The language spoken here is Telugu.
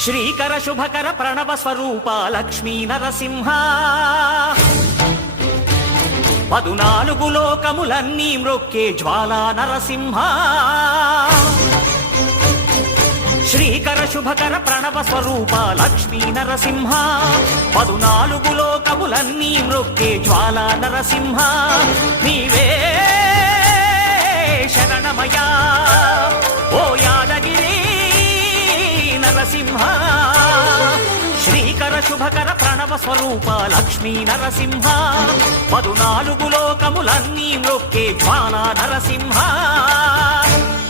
శ్రీకర శుభకర ప్రణవ స్వరూప లక్ష్మీ నరసింహ 14 లోకములన్నీ మ్రొక్కే జ్వాలా నరసింహ శ్రీకర శుభకర ప్రణవ స్వరూప లక్ష్మీ నరసింహ 14 లోకములన్నీ మ్రొక్కే జ్వాలా నరసింహ నీవే శరణమయా ఓ యాదగిరి నరసింహ శ్రీకర శుభకర ప్రణవ స్వరూప లక్ష్మీ నరసింహ 14 లోకములన్నీ మ్రొక్కే జ్వాలా నరసింహ